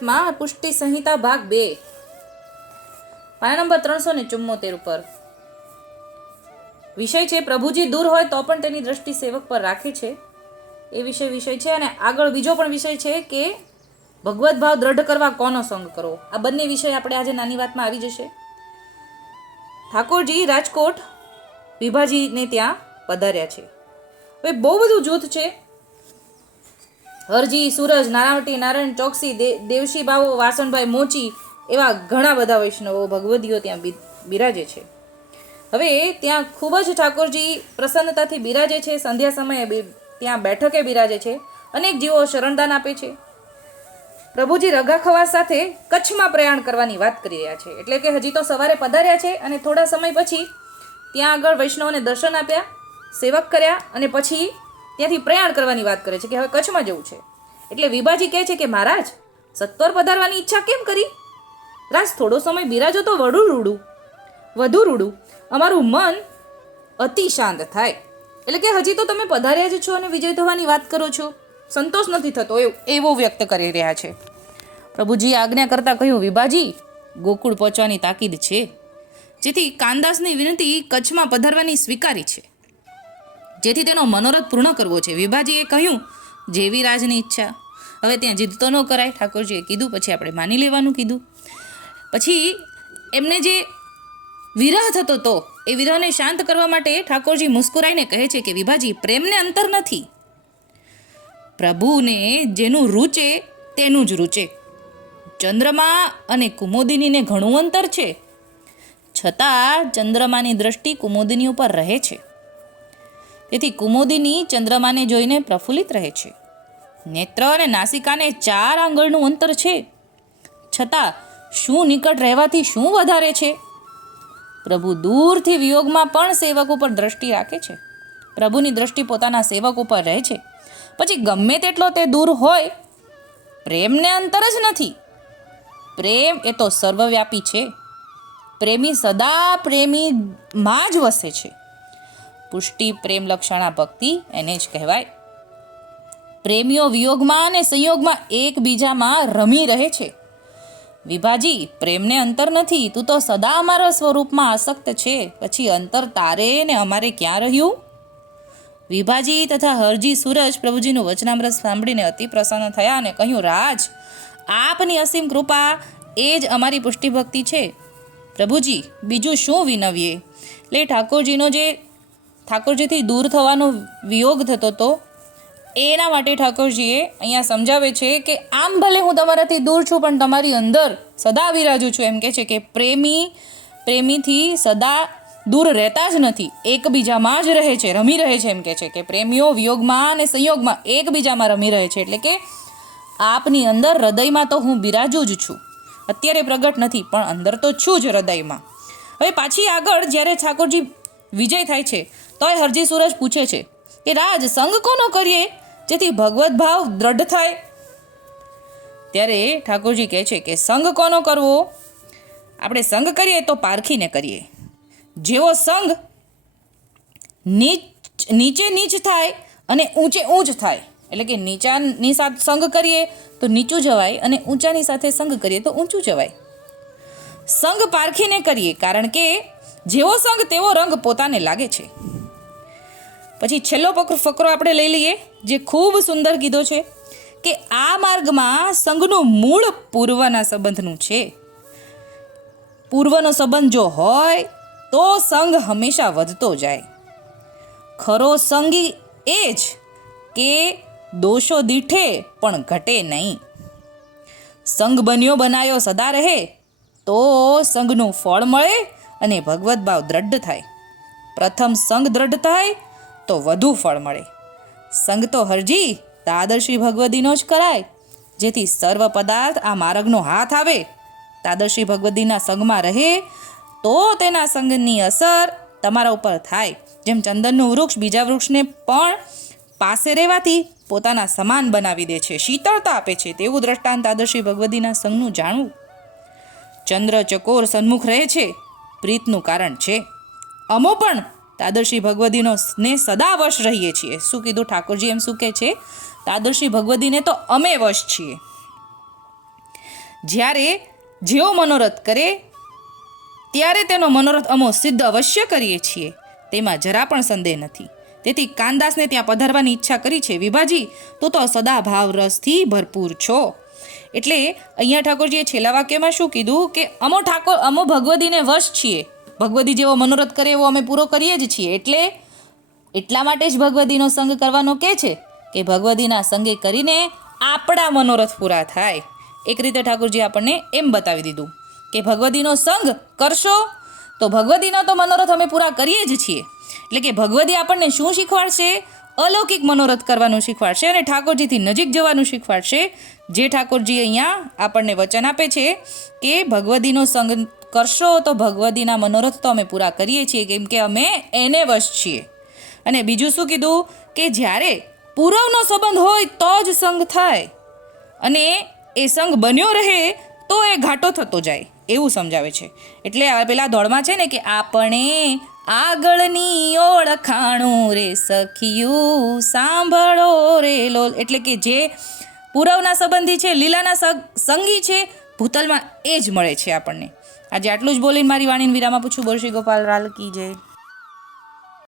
વાતમાં પુષ્ટિ સંહિતા ભાગ બે. પાના નંબર ત્રણસો ને ચુમ્મોતેર ઉપર. વિષય છે, પ્રભુજી દૂર હોય તો પણ તેની દ્રષ્ટિ સેવક પર રાખે છે. એ વિષય વિષય છે અને આગળ બીજો પણ વિષય છે કે, ભગવદ્ ભાવ દ્રઢ કરવા કોનો સંગ કરવો આ બંને વિષય આપણે આજે નાની વાતમાં આવી જશે. ઠાકોરજી રાજકોટ વિભાજીને ત્યાં પધાર્યા છે. હવે બહુ બધું જૂથ છે હરજી, સૂરજ નારાવટી નારાયણ ચોકસી દેવશી બાવો, વાસણભાઈ મોચી એવા ઘણા બધા વૈષ્ણવો ભગવદીઓ ત્યાં બિરાજે છે. હવે ત્યાં ખૂબ જ ઠાકોરજી પ્રસન્નતાથી બિરાજે છે. સંધ્યા સમયે ત્યાં બેઠકે બિરાજે છે. અનેક જીવો શરણદાન આપે છે. પ્રભુજી રગાખવા સાથે કચ્છમાં પ્રયાણ કરવાની વાત કરી રહ્યા છે. એટલે કે હજી તો સવારે પધાર્યા છે અને થોડા સમય પછી ત્યાં આગળ વૈષ્ણવને દર્શન આપ્યા, સેવક કર્યા અને પછી ત્યાંથી પ્રયાણ કરવાની વાત કરે છે કે હવે કચ્છમાં જવું છે. એટલે વિભાજી કહે છે કે મહારાજ સત્વર પધારવાની ઈચ્છા કેમ કરી? રાજ, થોડો સમય બિરાજો તો વડું રૂડું, વધુ રૂડું. અમારું મન અતિ શાંત થાય. એટલે કે હજી તો તમે પધાર્યા જ છો અને વિજય થવાની વાત કરો છો. સંતોષ નથી થતો એવ- વ્યક્ત કરી રહ્યા છે. પ્રભુજી આજ્ઞા કરતાં કહ્યું, વિભાજી, ગોકુળ પહોંચવાની તાકીદ છે. જેથી કાનદાસની વિનંતી કચ્છમાં પધારવાની સ્વીકારી છે. જેથી તેનો મનોરથ પૂર્ણ કરવો છે. વિભાજીએ કહ્યું, જેવી રાજની ઈચ્છા. હવે ત્યાં જીદ તો ન કરાય, ઠાકોરજીએ કીધું, પછી આપણે માની લેવાનું કીધું. પછી એમને જે વિરહ થતો તો, એ વિરહને શાંત કરવા માટે ઠાકોરજી મુસ્કુરાઈને કહે છે કે, વિભાજી, પ્રેમને અંતર નથી. પ્રભુને જેનું રૂચે, તેનું જ રૂચે. ચંદ્રમા અને કુમોદિનીને ઘણું અંતર છે. છતાં ચંદ્રમાની દ્રષ્ટિ કુમોદિની ઉપર રહે છે. તેથી કુમોદિની ચંદ્રમાને જોઈને પ્રફુલ્લિત રહે છે. નેત્ર અને નાસિકાને ચાર આંગળનું અંતર છે. છતાં, શું નિકટ રહેવાથી શું વધારે છે? પ્રભુ દૂરથી વિયોગમાં પણ સેવક ઉપર દ્રષ્ટિ રાખે છે. પ્રભુની દ્રષ્ટિ પોતાના સેવક ઉપર રહે છે. પછી ગમે તેટલો તે દૂર હોય, પ્રેમને અંતર જ નથી. પ્રેમ એ તો સર્વવ્યાપી છે. પ્રેમી સદા પ્રેમીમાં જ વસે છે. પુષ્ટિ, પ્રેમ, લક્ષણા, ભક્તિ એને જ કહેવાય. પ્રેમીઓ વિયોગમાં અને સંયોગમાં એકબીજામાં રમી રહે છે. વિભાજી, પ્રેમને અંતર નથી, તું તો સદા અમારા સ્વરૂપમાં આસક્ત છે. પછી અંતર તારે ને અમારે ક્યાં રહ્યું? વિભાજી તથા હરજી સૂરજ પ્રભુજીનું વચનામૃત સાંભળીને અતિ પ્રસન્ન થયા અને કહ્યું, રાજ, આપની અસીમ કૃપા એ જ અમારી પુષ્ટિ ભક્તિ છે. પ્રભુજી, બીજું શું વિનવીએ? એટલે ઠાકોરજીનો જે ઠાકોરજીથી દૂર થવાનો વિયોગ થતો હતો એના માટે ઠાકોરજીએ અહીંયા સમજાવે છે કે આમ ભલે હું તમારાથી દૂર છું, પણ તમારી અંદર સદા વિરાજુ છું. એમ કહે છે કે પ્રેમી, પ્રેમીથી સદા દૂર રહેતા જ નથી. એકબીજામાં જ રહે છે, રમી રહે છે. એમ કહે છે કે પ્રેમીઓ વિયોગમાં અને સંયોગમાં એકબીજામાં રમી રહે છે. એટલે કે આપની અંદર હૃદયમાં તો હું બિરાજુ જ છું. અત્યારે પ્રગટ નથી, પણ અંદર તો છું જ હૃદયમાં. હવે પાછી આગળ જ્યારે ઠાકોરજી વિજય થાય છે તોય હરજી સૂરજ પૂછે છે કે રાજ, સંગ કોનો કરીએ? જેથી ભગવત ભાવ દ્રઢ થાય. ત્યારે ઠાકોરજી કહે છે કે સંગ કોનો કરવો? આપણે સંગ કરીએ તો પારખીને કરીએ. જેવો સંગ નીચ, નીચે નીચ થાય અને ઊંચે ઊંચ થાય. એટલે કે નીચાની સાથે સંગ કરીએ તો નીચું જવાય અને ઊંચાની સાથે સંગ કરીએ તો ઊંચું જવાય. સંગ પારખીને કરીએ કારણ કે જેવો સંગ તેવો રંગ પોતાને લાગે છે. પછી છેલ્લો ફકરો આપણે લઈ લઈએ, જે ખૂબ સુંદર કીધો છે કે આ માર્ગમાં સંઘનું મૂળ પૂર્વના સંબંધનું છે. પૂર્વનો સંબંધ જો હોય, તો સંઘ હંમેશા વધતો જાય. ખરો સંગી એ જ કે દોષો દીઠે પણ ઘટે નહીં. સંઘ બન્યો, બનાયો, સદા રહે, તો સંઘનું ફળ મળે અને ભગવદ્ ભાવ દ્રઢ થાય. પ્રથમ સંઘ દ્રઢ થાય તો વધુ ફળ મળે. સંગ તો હરજી, તાદર્શી ભગવદીનો જ કરાય. જેથી સર્વ પદાર્થ આ માર્ગનો હાથ આવે. તાદર્શી ભગવદીના સંગમાં રહે, તો તેના સંગની અસર તમારા ઉપર થાય. જેમ ચંદનનું વૃક્ષ બીજા વૃક્ષને પણ પાસે રહેવાથી પોતાના સમાન બનાવી દે છે, શીતળતા આપે છે, તેવું દ્રષ્ટાંત આદર્શી ભગવદીના સંગનું જાણવું. ચંદ્ર ચકોર સન્મુખ રહે છે, પ્રીતનું કારણ છે. અમો પણ તાદર્શી ભગવદીનો ને સદા વશ રહીએ છીએ. શું કીધું ઠાકોરજી એમ શું કહે છે? તાદર્શી ભગવદીને તો અમે વશ છીએ. જ્યારે જેવો મનોરથ કરે, ત્યારે તેનો મનોરથ અમો સિદ્ધ અવશ્ય કરીએ છીએ. તેમાં જરા પણ સંદેહ નથી. તેથી કાનદાસને ત્યાં પધારવાની ઈચ્છા કરી છે. વિભાજી, તો તો સદા ભાવ રસથી ભરપૂર છો. એટલે અહીંયા ઠાકોરજીએ છેલ્લા વાક્યમાં શું કીધું કે અમો ઠાકોર, અમો ભગવદીને વશ છીએ. ભગવદી જેવો મનોરથ કરે એવો અમે પૂરો કરીએ જ છીએ. એટલે એટલા માટે જ ભગવદીનો સંગ કરવાનો કહે છે કે ભગવદીના સંગે કરીને આપણા મનોરથ પૂરા થાય. એક રીતે ઠાકુરજી આપણને એમ બતાવી દીધું કે ભગવદીનો સંગ કરશો તો ભગવદીનો તો મનોરથ અમે પૂરા કરીએ જ છીએ. એટલે કે ભગવદી આપણને શું શીખવાડશે? અલૌકિક મનોરથ કરવાનું શીખવાડશે અને ઠાકોરજીથી નજીક જવાનું શીખવાડશે. જે ઠાકોરજી અહીંયા આપણને વચન આપે છે કે ભગવદીનો સંગ કરશો તો ભગવદીના મનોરથ તો અમે પૂરા કરીએ છીએ, કેમ કે અમે એને વશ છીએ. અને બીજું શું કીધું? કે જ્યારે પૂરવનો સંબંધ હોય તો જ સંગ થાય. અને એ સંઘ બન્યો રહે તો એ ઘાટો થતો જાય, એવું સમજાવે છે. એટલે આ પેલા દોડમાં છે ને કે આપણે આગળની ઓળખાણું રે સખિયું, સાંભળો રે લોલ. એટલે કે જે પૂરવના સંબંધી છે, લીલાના સંગી છે, ભૂતલમાં એ જ મળે છે આપણને. આજે આટલું જ બોલીને મારી વાણીને વિરામ આપું છું. બોલ ગોપાલ રાલ કી જય.